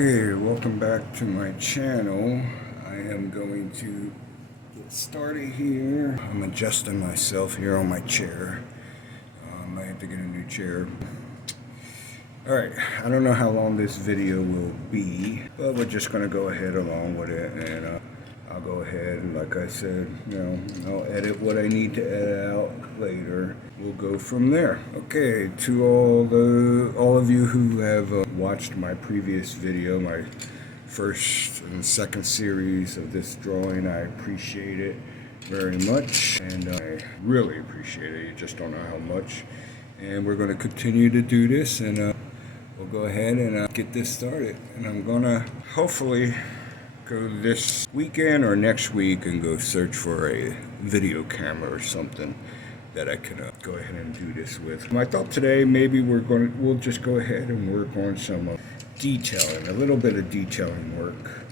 Okay, welcome back to my channel. I am going to get started here. I'm adjusting myself here on my chair. I have to get a new chair. Alright, I don't know how long this video will be, but we're just going to go ahead along with it, and I'll go ahead and, like I said, I'll edit what I need to edit out later. We'll go from there. Okay, to all of you who have watched my previous video, my first and second series of this drawing, I appreciate it very much, and I really appreciate it. You just don't know how much. And we're going to continue to do this, and we'll go ahead and get this started. And I'm going to hopefully go this weekend or next week and go search for a video camera or something that I can go ahead and do this with. I thought today maybe we'll just go ahead and work on some detailing, a little bit of detailing work.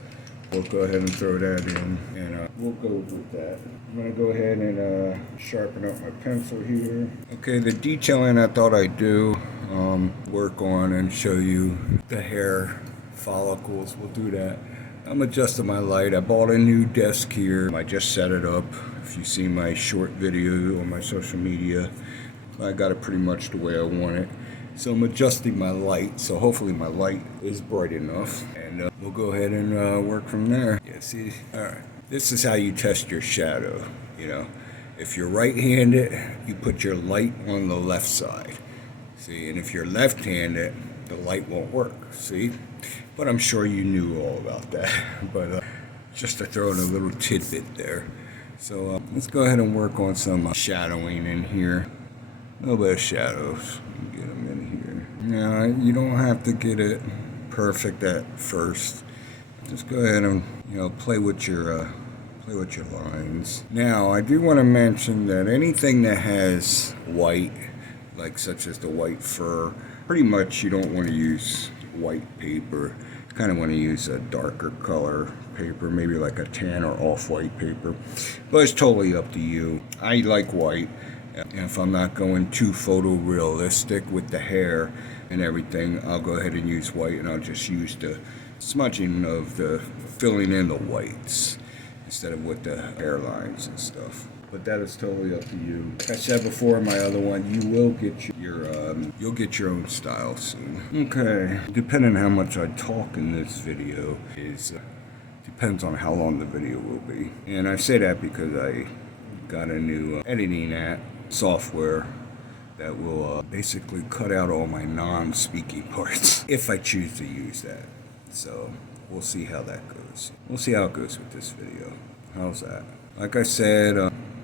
We'll go ahead and throw that in, and we'll go with that. I'm going to go ahead and sharpen up my pencil here. Okay, the detailing I thought I'd do, work on and show you the hair follicles. We'll do that. I'm adjusting my light. I bought a new desk here. I just set it up. If you see my short video on my social media, I got it pretty much the way I want it. So I'm adjusting my light, so hopefully my light is bright enough, and we'll go ahead and work from there. Yeah, see, all right. This is how you test your shadow. If you're right-handed, you put your light on the left side. See, and if you're left-handed, the light won't work. See, but I'm sure you knew all about that. But just to throw in a little tidbit there. So let's go ahead and work on some shadowing in here. A little bit of shadows. Get them in here. Now, you don't have to get it perfect at first. Just go ahead and play with your lines. Now, I do want to mention that anything that has white, like such as the white fur, pretty much you don't want to use white paper. You kind of want to use a darker color paper, maybe like a tan or off-white paper. But it's totally up to you. I like white. And if I'm not going too photorealistic with the hair and everything, I'll go ahead and use white, and I'll just use the smudging of the filling in the whites instead of with the hairlines and stuff. But that is totally up to you. Like I said before in my other one, you will get you'll get your own style soon. Okay, depending on how much I talk in this video depends on how long the video will be. And I say that because I got a new editing app software that will basically cut out all my non-speaking parts if I choose to use that. So we'll see how that goes. We'll see how it goes with this video. How's that? Like I said,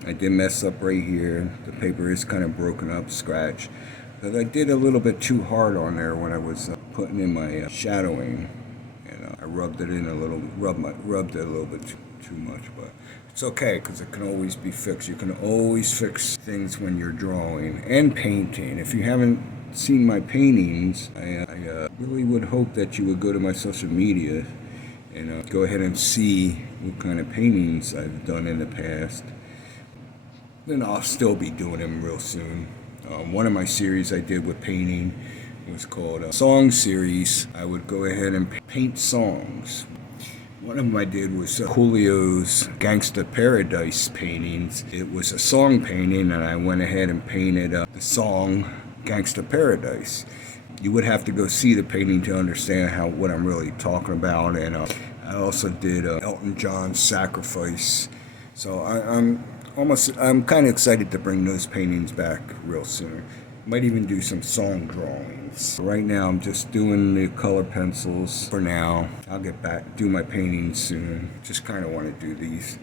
I did mess up right here. The paper is kind of broken up, scratched. But I did a little bit too hard on there when I was putting in my shadowing, and I rubbed it in a little, rubbed it a little bit too much, but it's okay because it can always be fixed. You can always fix things when you're drawing and painting. If you haven't seen my paintings, I really would hope that you would go to my social media and go ahead and see what kind of paintings I've done in the past. Then I'll still be doing them real soon. One of my series I did with painting was called a Song Series. I would go ahead and paint songs. One of them I did was Julio's Gangsta Paradise paintings. It was a song painting, and I went ahead and painted the song Gangsta Paradise. You would have to go see the painting to understand what I'm really talking about. And I also did Elton John's Sacrifice. So I'm kind of excited to bring those paintings back real soon. Might even do some song drawings. Right now I'm just doing the color pencils for now. I'll get back, do my paintings soon. Just kind of want to do these.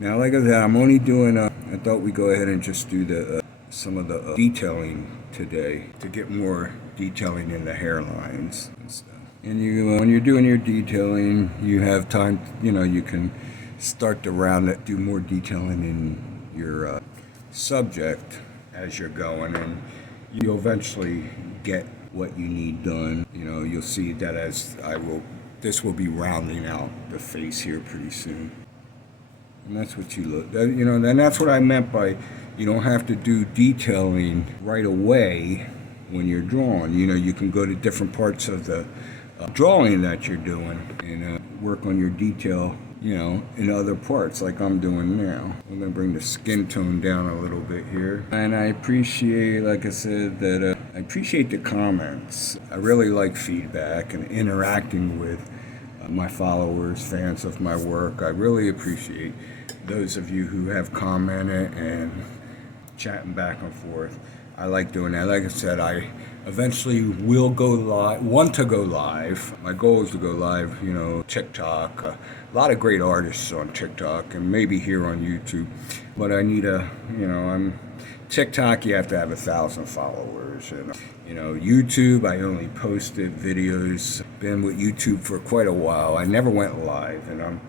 Now, like I said, I'm only doing, I thought we'd go ahead and just do some of the detailing today to get more detailing in the hairlines and stuff. And when you're doing your detailing, you have time, you can start to round it, do more detailing in your subject as you're going, and you'll eventually get what you need done. You'll see that this will be rounding out the face here pretty soon. And that's what you look, and that's what I meant by you don't have to do detailing right away when you're drawing. You can go to different parts of the drawing that you're doing, and work on your detail, in other parts like I'm doing now. I'm gonna bring the skin tone down a little bit here. And I appreciate, like I said, that I appreciate the comments. I really like feedback and interacting with my followers, fans of my work. I really appreciate those of you who have commented and chatting back and forth. I like doing that. Like I said, I eventually will go live, want to go live. My goal is to go live, TikTok. A lot of great artists on TikTok and maybe here on YouTube. But I need I'm TikTok, you have to have 1,000 followers. And, YouTube, I only posted videos. Been with YouTube for quite a while. I never went live, and I'm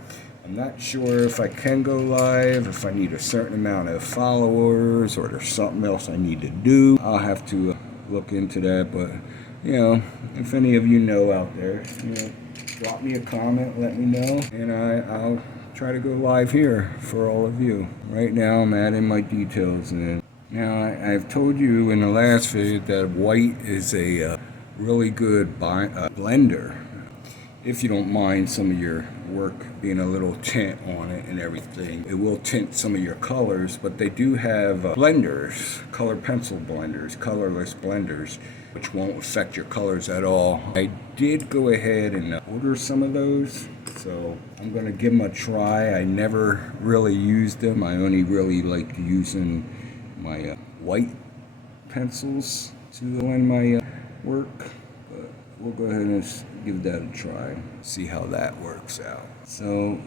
not sure if I can go live, if I need a certain amount of followers, or there's something else I need to do. I'll have to look into that, but, if any of you know out there, drop me a comment, let me know, and I'll try to go live here for all of you. Right now, I'm adding my details in. Now, I've told you in the last video that white is a really good blender. If you don't mind some of your work being a little tint on it and everything, it will tint some of your colors, but they do have blenders, color pencil blenders, colorless blenders, which won't affect your colors at all. I did go ahead and order some of those, so I'm going to give them a try. I never really used them. I only really like using my white pencils to blend my work. We'll go ahead and give that a try, see how that works out. So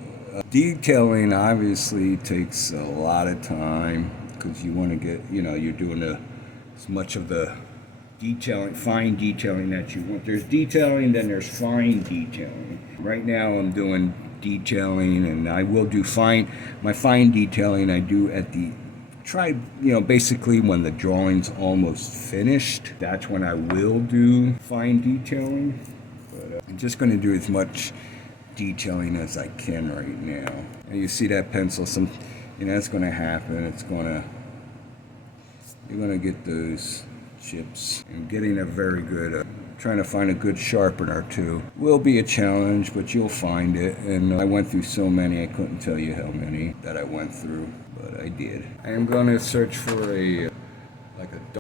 detailing obviously takes a lot of time because you want to get, you're doing as much of the detailing, fine detailing that you want. There's detailing, then there's fine detailing. Right now I'm doing detailing, and I will do my fine detailing I do at the basically when the drawing's almost finished. That's when I will do fine detailing. But I'm just going to do as much detailing as I can right now. And you see that pencil, it's going to happen. You're going to get those chips. And getting a very good, trying to find a good sharpener too will be a challenge, but you'll find it. And I went through so many, I couldn't tell you how many that I went through, but I did. I am going to search for a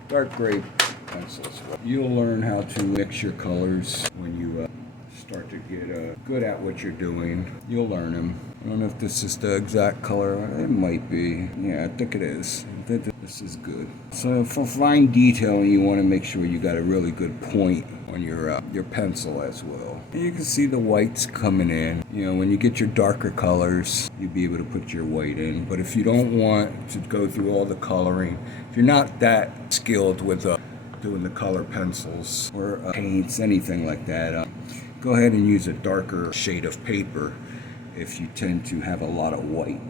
dark gray pencil. You'll learn how to mix your colors when you start to get good at what you're doing. You'll learn them. I don't know if this is the exact color. It might be. Yeah, I think it is. I think this is good. So for fine detailing, you want to make sure you got a really good point on your pencil as well. And you can see the whites coming in. When you get your darker colors, you'll be able to put your white in. But if you don't want to go through all the coloring, if you're not that skilled with doing the color pencils or paints, anything like that, go ahead and use a darker shade of paper if you tend to have a lot of white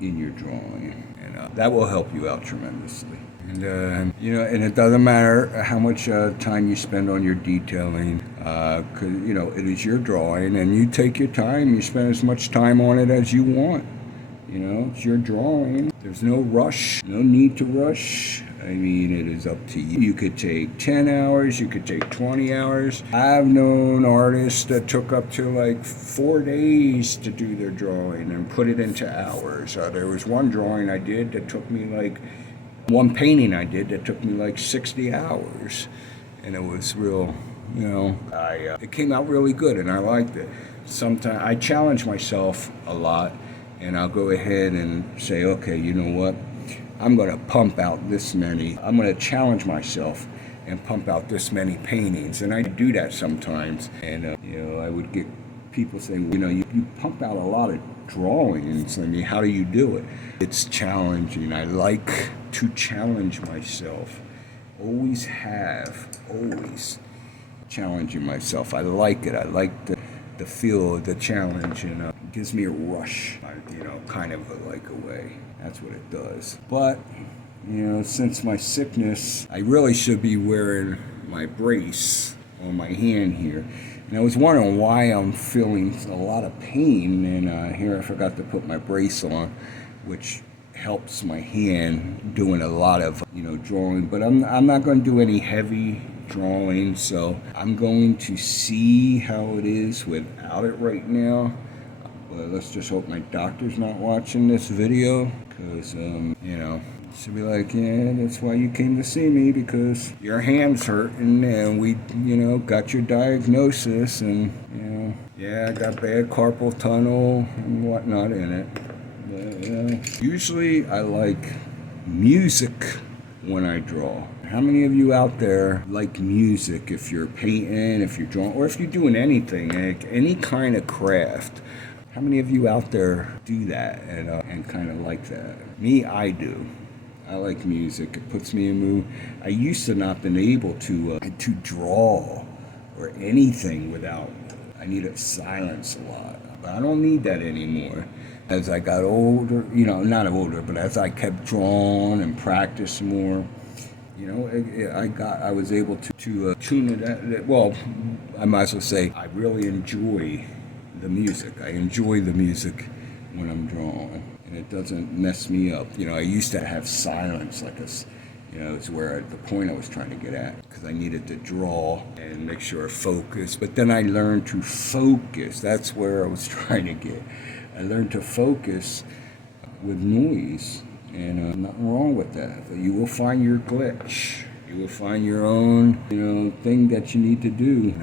in your drawing, and that will help you out tremendously. And and it doesn't matter how much time you spend on your detailing, because it is your drawing, and you take your time. You spend as much time on it as you want. It's your drawing. There's no rush, no need to rush. I mean, it is up to you. You could take 10 hours, you could take 20 hours. I've known artists that took up to 4 days to do their drawing and put it into hours. There was one drawing I did that took me one painting I did that took me 60 hours. And it was real, it came out really good, and I liked it. Sometimes I challenge myself a lot, and I'll go ahead and say, okay, you know what? I'm going to pump out this many. I'm going to challenge myself and pump out this many paintings. And I do that sometimes. And, I would get people saying, you pump out a lot of drawings. I mean, how do you do it? It's challenging. I like to challenge myself. Always challenging myself. I like it. I like the feel of the challenge, and it gives me a rush, kind of a way. That's what it does. But, since my sickness, I really should be wearing my brace on my hand here. And I was wondering why I'm feeling a lot of pain, and here I forgot to put my brace on, which helps my hand doing a lot of, drawing. But I'm not going to do any heavy drawing, so I'm going to see how it is without it right now. But let's just hope my doctor's not watching this video, because, she'll be like, yeah, that's why you came to see me, because your hand's hurting, and we, got your diagnosis, and, yeah, I got bad carpal tunnel and whatnot in it. But, usually I like music when I draw. How many of you out there like music if you're painting, if you're drawing, or if you're doing anything, like any kind of craft? How many of you out there do that and kind of like that? Me, I do. I like music. It puts me in mood. I used to not been able to draw or anything without. I needed silence a lot, but I don't need that anymore. As I got older, not older, but as I kept drawing and practiced more, I was able to tune it out. Well, I might as well say I really enjoy the music. I enjoy the music when I'm drawing, and it doesn't mess me up. I used to have silence like this. It's where the point I was trying to get at, because I needed to draw and make sure I focus. But then I learned to focus. That's where I was trying to get. I learned to focus with noise, and nothing wrong with that. But you will find your glitch. You will find your own, thing that you need to do.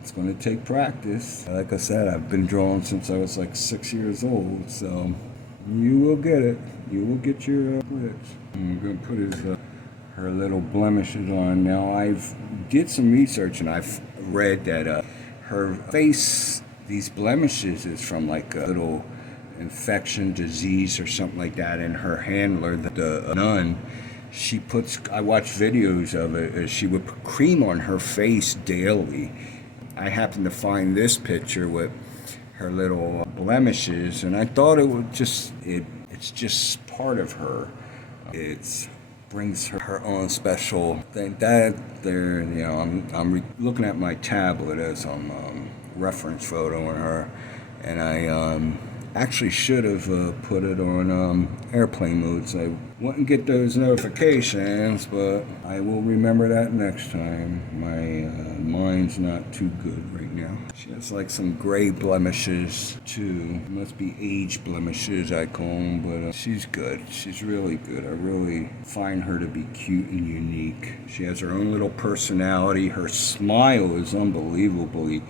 It's going to take practice. Like I said, I've been drawing since I was like 6 years old, so you will get it. You will get your glitch. I'm going to put her little blemishes on. Now, I've did some research, and I've read that her face, these blemishes, is from like a little infection, disease, or something like that. And her handler, the nun, I watched videos of it, she would put cream on her face daily. I happened to find this picture with her little blemishes, and I thought it would it's just part of her. It brings her own special thing. That there, I'm looking at my tablet as I'm reference photo on her, and I actually should have put it on airplane mode, so I wouldn't get those notifications, but I will remember that next time. My mind's not too good right now. She has like some gray blemishes too. Must be age blemishes, I call them, but she's good. She's really good. I really find her to be cute and unique. She has her own little personality. Her smile is unbelievably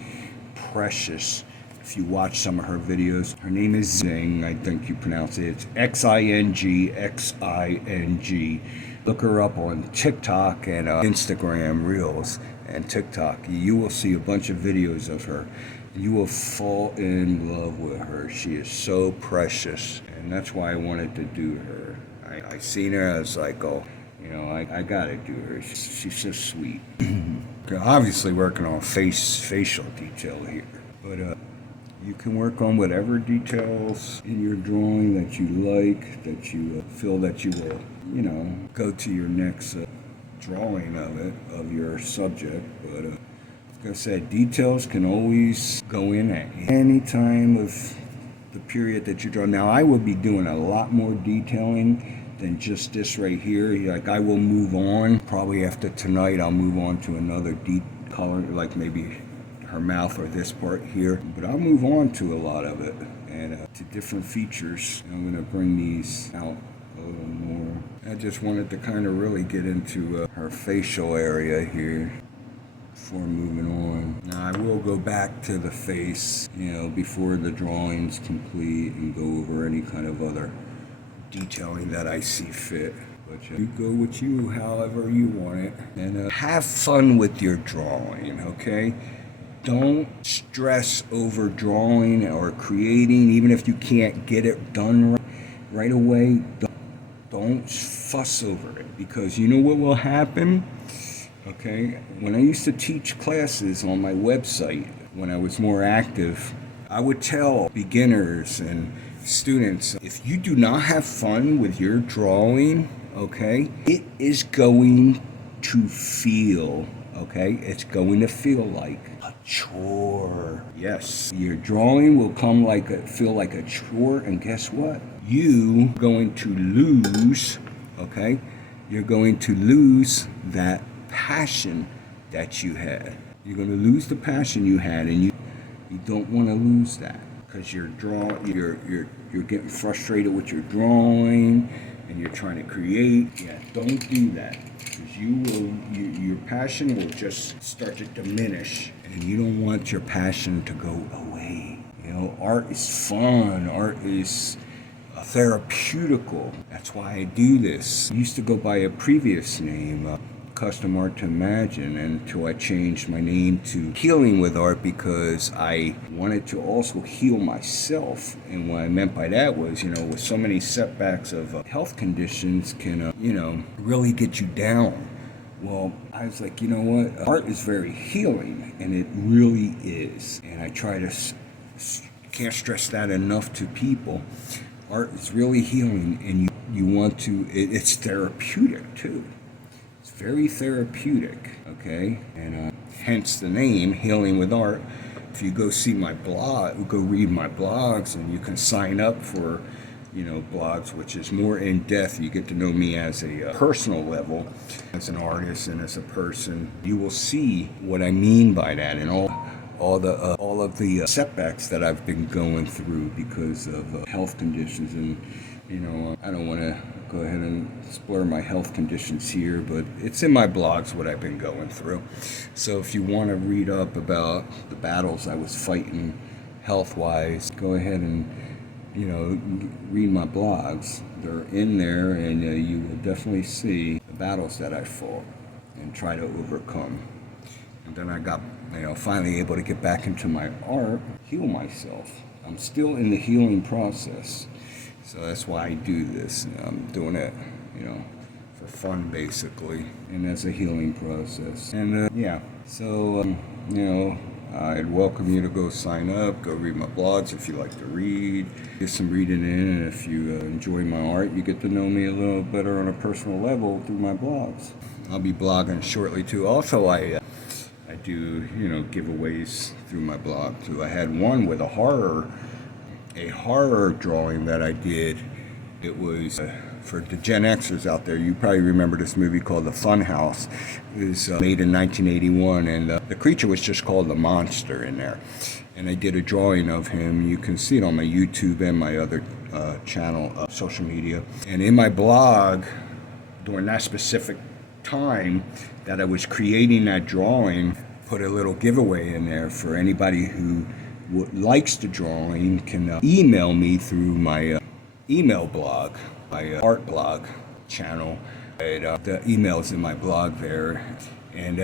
precious. If you watch some of her videos, her name is Zing, I think you pronounce it. It's Xing, Xing. Look her up on TikTok and Instagram Reels and TikTok. You will see a bunch of videos of her. You will fall in love with her. She is so precious, and that's why I wanted to do her. I seen her, I was like, I gotta do her. She's so sweet. Obviously working on facial detail here, but you can work on whatever details in your drawing that you like, that you feel that you will, go to your next drawing of it, of your subject. But like I said, details can always go in at any time of the period that you draw. Now, I will be doing a lot more detailing than just this right here. Like, I will move on. Probably after tonight, I'll move on to another deep color, like maybe her mouth or this part here, but I'll move on to a lot of it and to different features. I'm going to bring these out a little more. I just wanted to kind of really get into her facial area here before moving on. Now I will go back to the face, before the drawing's complete, and go over any kind of other detailing that I see fit. But you go with you however you want it, and have fun with your drawing, okay? Don't stress over drawing or creating, even if you can't get it done right away. Don't fuss over it, because you know what will happen? Okay, when I used to teach classes on my website, when I was more active, I would tell beginners and students, if you do not have fun with your drawing, okay, it is going to feel, it's going to feel like a chore. Yes, your drawing will feel like a chore, and guess what? You're going to lose that passion that you had. You're going to lose the passion you had, and you don't want to lose that because you're getting frustrated with your drawing, and you're trying to create. Yeah, don't do that, because your passion will just start to diminish, and you don't want your passion to go away. You know, art is fun. Art is therapeutical. That's why I do this. I used to go by a previous name, Custom Art to Imagine, until I changed my name to Healing with Art, because I wanted to also heal myself. And what I meant by that was, with so many setbacks of health conditions can, really get you down. Well, I was like, you know what? Art is very healing, and it really is. And I try to, can't stress that enough to people. Art is really healing, and you want to, it's therapeutic too. It's very therapeutic, okay? And hence the name, Healing with Art. If you go see my blog, go read my blogs, and you can sign up for, blogs, which is more in depth. You get to know me as a personal level, as an artist and as a person. You will see what I mean by that, and all of the setbacks that I've been going through because of health conditions. And I don't want to go ahead and explore my health conditions here, but it's in my blogs what I've been going through. So if you want to read up about the battles I was fighting health-wise, go ahead and read my blogs. They're in there, and you will definitely see the battles that I fought and try to overcome. And then I got, finally able to get back into my art, heal myself. I'm still in the healing process. So that's why I do this. I'm doing it, for fun, basically, and as a healing process. And I'd welcome you to go sign up, go read my blogs if you like to read, get some reading in, and if you enjoy my art, you get to know me a little better on a personal level through my blogs. I'll be blogging shortly too. Also, I do, giveaways through my blog too. I had one with a horror drawing that I did. It was for the Gen Xers out there. You probably remember this movie called The Fun House. It was made in 1981, and the creature was just called the monster in there. And I did a drawing of him. You can see it on my YouTube and my other channel, social media. And in my blog, during that specific time that I was creating that drawing, put a little giveaway in there for anybody who likes the drawing can email me through my email blog, my art blog channel. The email's in my blog there, and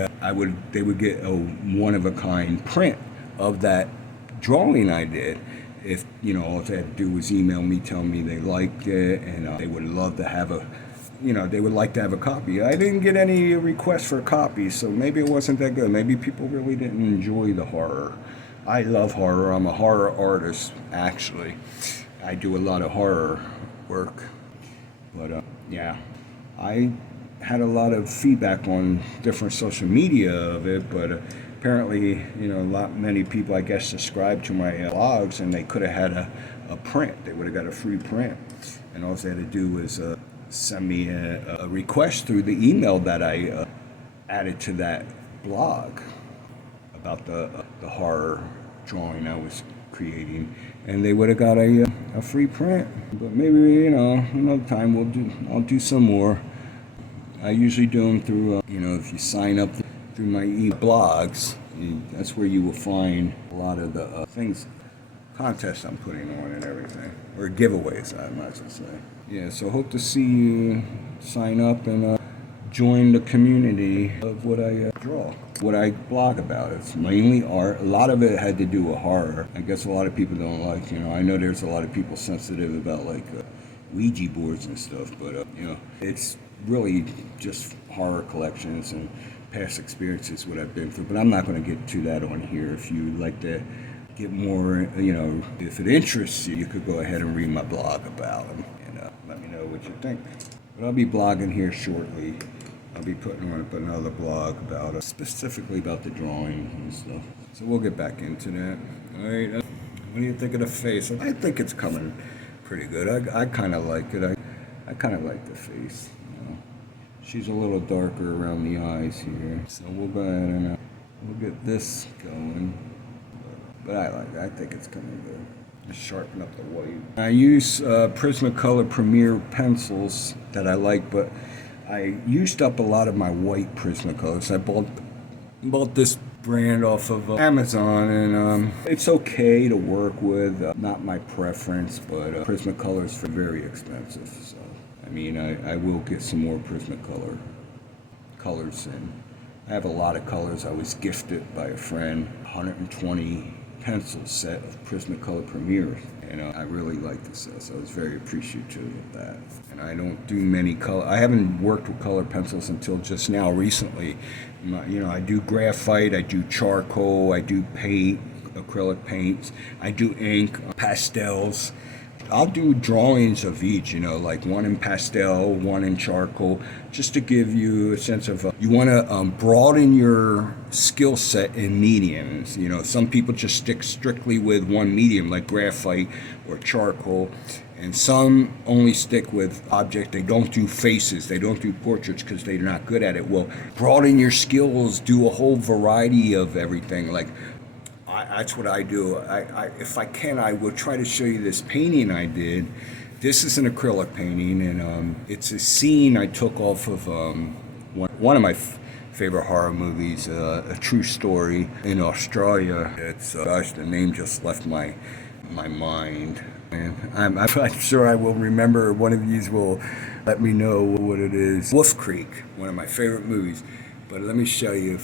they would get a one-of-a-kind print of that drawing I did. If all they had to do was email me, tell me they liked it, and they would love to have they would like to have a copy. I didn't get any requests for a copy, so maybe it wasn't that good. Maybe people really didn't enjoy the horror. I love horror. I'm a horror artist, actually. I do a lot of horror work. But, I had a lot of feedback on different social media of it, but apparently, many people, I guess, subscribed to my blogs, and they could have had a print. They would have got a free print. And all they had to do was send me a request through the email that I added to that blog about the horror drawing I was creating, and they would have got a free print. But maybe another time I'll do some more. I usually do them through if you sign up through my blogs, that's where you will find a lot of the things, contests I'm putting on and everything, or giveaways I might as well say. Yeah, so hope to see you sign up and join the community of what I draw, what I blog about. It's mainly art. A lot of it had to do with horror. I guess a lot of people don't like, I know there's a lot of people sensitive about like Ouija boards and stuff, but it's really just horror collections and past experiences, what I've been through. But I'm not going to get to that on here. If you like to get more, if it interests you, you could go ahead and read my blog about them and let me know what you think. But I'll be blogging here shortly. I'll be putting up another blog about specifically about the drawing and stuff. So we'll get back into that. All right. What do you think of the face? I think it's coming pretty good. I kind of like it. I kind of like the face. She's a little darker around the eyes here. So we'll go ahead and we'll get this going. But I think it's coming good. Just sharpen up the white. I use Prismacolor Premier pencils that I like, but I used up a lot of my white Prismacolors. I bought this brand off of Amazon, and it's okay to work with. Not my preference, but Prismacolor is very expensive. So I mean, I will get some more Prismacolor colors in. I have a lot of colors. I was gifted by a friend 120 pencil set of Prismacolor Premiers, and I really like this set, so I was very appreciative of that. And I don't do many color. I haven't worked with color pencils until just now, recently. I do graphite, I do charcoal, I do paint, acrylic paints, I do ink, pastels. I'll do drawings of each, like one in pastel, one in charcoal, just to give you a sense of, you want to broaden your skill set in mediums. Some people just stick strictly with one medium, like graphite or charcoal, and some only stick with object. They don't do faces, they don't do portraits because they're not good at it. Well, broaden your skills, do a whole variety of everything. Like, that's what I do. If I can, I will try to show you this painting I did. This is an acrylic painting, and it's a scene I took off of one of my favorite horror movies, A True Story, in Australia. It's gosh, the name just left my mind. And I'm sure I will remember. One of you will let me know what it is. Wolf Creek, one of my favorite movies. But let me show you.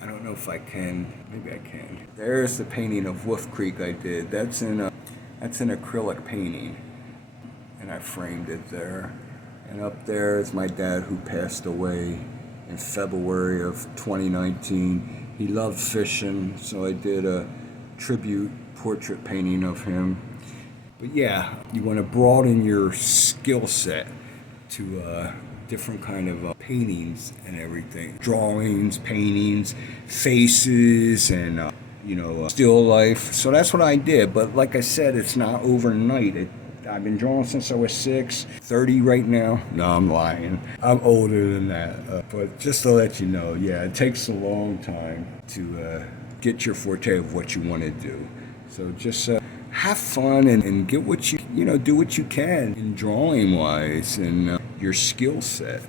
I don't know if I can. Maybe I can. There's the painting of Wolf Creek I did. That's an acrylic painting, and I framed it there. And up there is my dad, who passed away in February of 2019. He loved fishing, so I did a tribute portrait painting of him. But yeah, you want to broaden your skill set to different kind of paintings and everything. Drawings, paintings, faces, and still life. So that's what I did. But like I said, it's not overnight. I've been drawing since I was 6, 30 right now. No, I'm lying. I'm older than that. But just to let you know, yeah, it takes a long time to get your forte of what you want to do. So just have fun and get what do what you can in drawing wise and your skill set.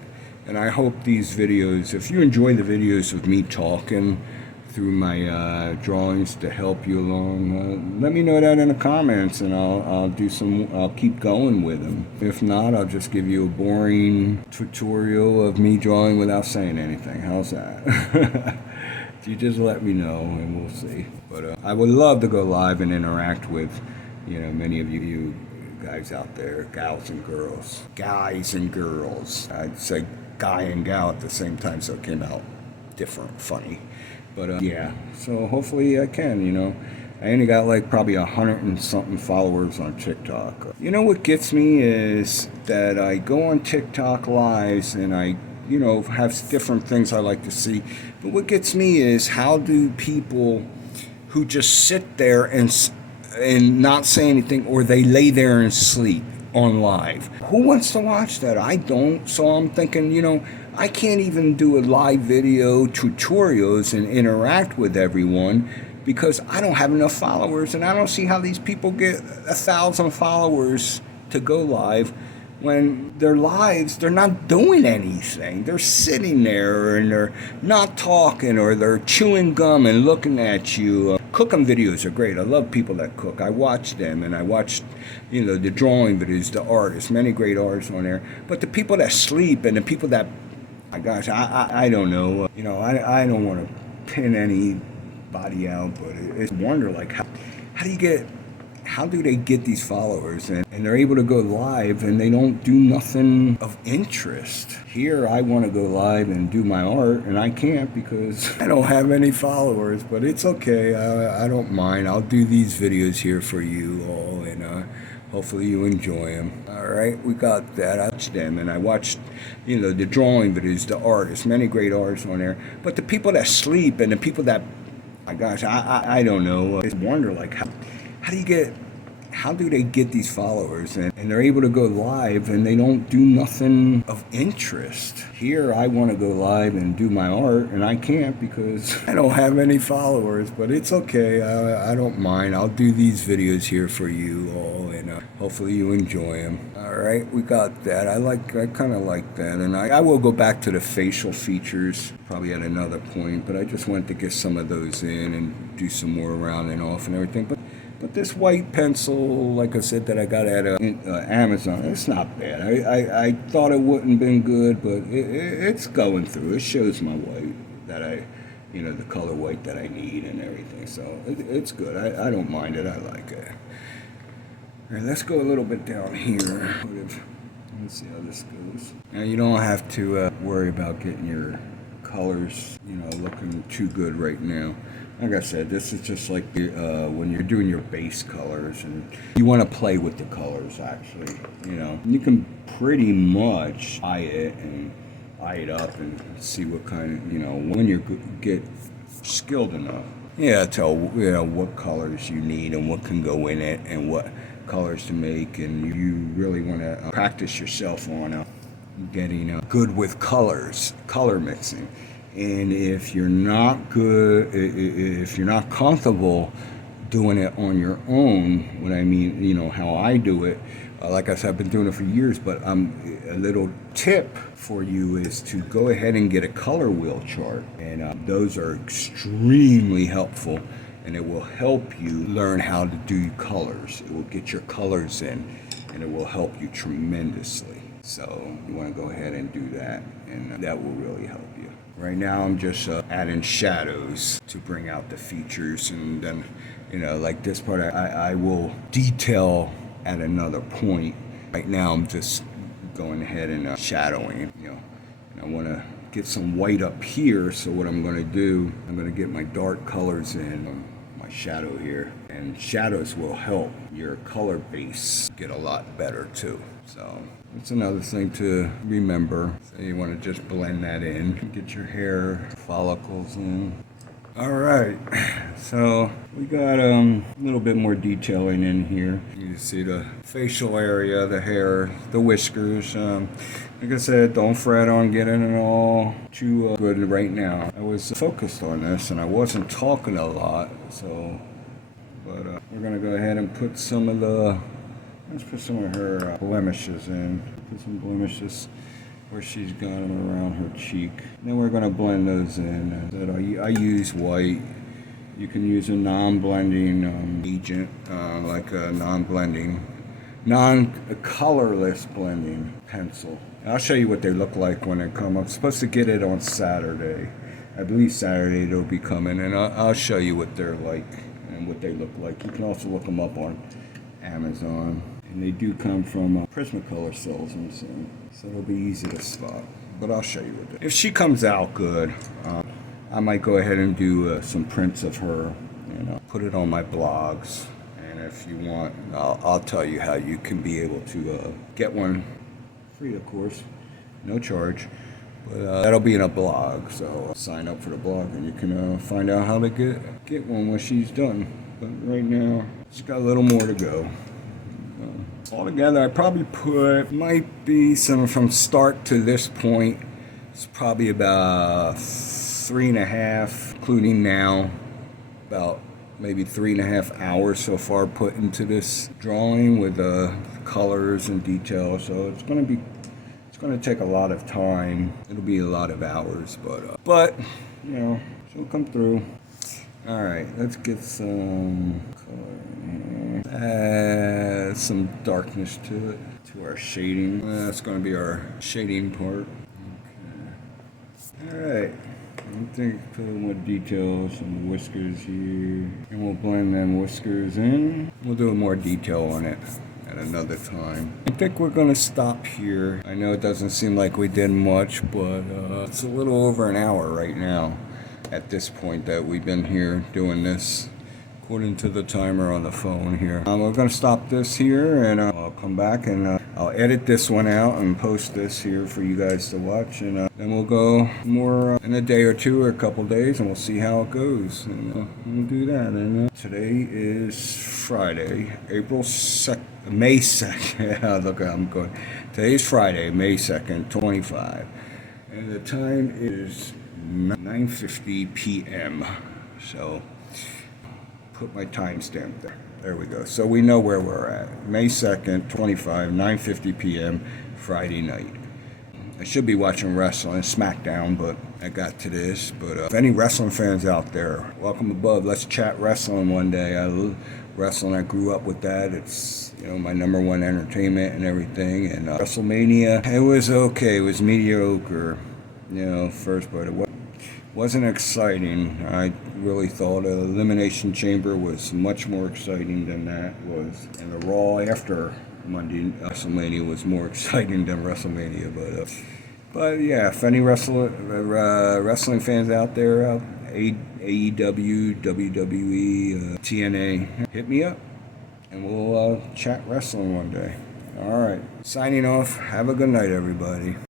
And I hope these videos, if you enjoy the videos of me talking through my drawings to help you along, let me know that in the comments, and I'll keep going with them. If not, I'll just give you a boring tutorial of me drawing without saying anything. How's that? You just let me know and we'll see. But I would love to go live and interact with many of you guys out there, gals and girls, guys and girls. I'd say guy and gal at the same time, so it came out different, funny. But yeah, so hopefully I can. I only got like probably 100 and something followers on TikTok. What gets me is that I go on TikTok lives and I have different things I like to see. But what gets me is, how do people who just sit there and not say anything, or they lay there and sleep on live? Who wants to watch that? I don't. So I'm thinking, I can't even do a live video tutorials and interact with everyone because I don't have enough followers, and I don't see how these people get 1,000 followers to go live when their lives, they're not doing anything. They're sitting there and they're not talking, or they're chewing gum and looking at you. Cooking videos are great. I love people that cook. I watch them, and I watch, the drawing videos, the artists, many great artists on there. But the people that sleep and the people that, my gosh, I don't know. I don't want to pin anybody out, but it's a wonder, like, how do they get these followers, and they're able to go live and they don't do nothing of interest? Here I want to go live and do my art, and I can't because I don't have any followers, but it's okay. I don't mind. I'll do these videos here for you all, and hopefully you enjoy them. All right, we got that. I watched them, and I watched, the drawing videos, the artists, many great artists on there. But the people that sleep and the people that, my gosh, I don't know. It's a wonder, like, how how do they get these followers? And they're able to go live and they don't do nothing of interest. Here, I want to go live and do my art, and I can't because I don't have any followers, but it's okay. I don't mind. I'll do these videos here for you all, and hopefully you enjoy them. All right, we got that. I kind of like that, and I will go back to the facial features probably at another point, but I just wanted to get some of those in and do some more around and off and everything. But this white pencil, like I said, that I got at Amazon, it's not bad. I thought it wouldn't been good, but it's going through. It shows my white that the color white that I need and everything. So it's good. I don't mind it. I like it. All right, let's go a little bit down here. Let's see how this goes. Now you don't have to worry about getting your colors, looking too good right now. Like I said, this is just like when you're doing your base colors, and you want to play with the colors. Actually, you can pretty much eye it up and see what kind of when you get skilled enough. Yeah, tell what colors you need and what can go in it and what colors to make, and you really want to practice yourself on getting good with color mixing. And if you're not good, if you're not comfortable doing it on your own, what I mean, how I do it, like I said, I've been doing it for years, but a little tip for you is to go ahead and get a color wheel chart. And those are extremely helpful, and it will help you learn how to do colors. It will get your colors in, and it will help you tremendously. So you want to go ahead and do that, and that will really help you. Right now I'm just adding shadows to bring out the features, and then like this part I will detail at another point. Right now I'm just going ahead and shadowing, and I want to get some white up here. So what I'm going to do, I'm going to get my dark colors in my shadow here, and shadows will help your color base get a lot better too. So it's another thing to remember. So you want to just blend that in, get your hair follicles in. All right, so we got a little bit more detailing in here. You can see the facial area, the hair, the whiskers. Like I said, don't fret on getting it all too good right now. I was focused on this and I wasn't talking a lot, so, but we're gonna go ahead and put some of let's put some of her blemishes in. Put some blemishes where she's got them around her cheek. Then we're going to blend those in. I use white. You can use a non-blending agent, like a colorless blending pencil. I'll show you what they look like when they come. I'm supposed to get it on Saturday. I believe Saturday they'll be coming, and I'll show you what they're like and what they look like. You can also look them up on Amazon. And they do come from Prismacolor sells them, so it'll be easy to spot. But I'll show you what if she comes out good, I might go ahead and do some prints of her, put it on my blogs. And if you want, I'll tell you how you can be able to get one free, of course, no charge. But that'll be in a blog, so sign up for the blog and you can find out how to get one when she's done. But right now, she's got a little more to go. Altogether, I probably might be from start to this point, it's probably about 3.5, including now, about maybe 3.5 hours so far put into this drawing with colors and details. So it's going to take a lot of time. It'll be a lot of hours, but she'll come through. All right, let's get some color in here. Add some darkness to it, to our shading. That's going to be our shading part. Okay. All right. I think put a little more detail, some whiskers here, and we'll blend them whiskers in. We'll do more detail on it at another time. I think we're going to stop here. I know it doesn't seem like we did much, but it's a little over an hour right now at this point that we've been here doing this, according to the timer on the phone here. We're going to stop this here, and I'll come back and I'll edit this one out and post this here for you guys to watch, and then we'll go more in a day or two or a couple days, and we'll see how it goes, and we'll do that. And today is Friday, May 2nd. Look, I'm going. Today's Friday, May 2nd, 25. And the time is 9:50 p.m. So, put my timestamp there. There we go. So we know where we're at. May 2nd, 25, 9:50 p.m. Friday night. I should be watching wrestling, SmackDown, but I got to this. But if any wrestling fans out there, welcome above. Let's chat wrestling one day. I love wrestling. I grew up with that. It's, you know, my number one entertainment and everything. And WrestleMania, it was okay. It was mediocre, you know, first, but it wasn't exciting. I really thought Elimination Chamber was much more exciting than that was. And the Raw after Monday WrestleMania was more exciting than WrestleMania, but yeah, if any wrestling fans out there, AEW, WWE, TNA, hit me up, and we'll chat wrestling one day. All right, signing off. Have a good night, everybody.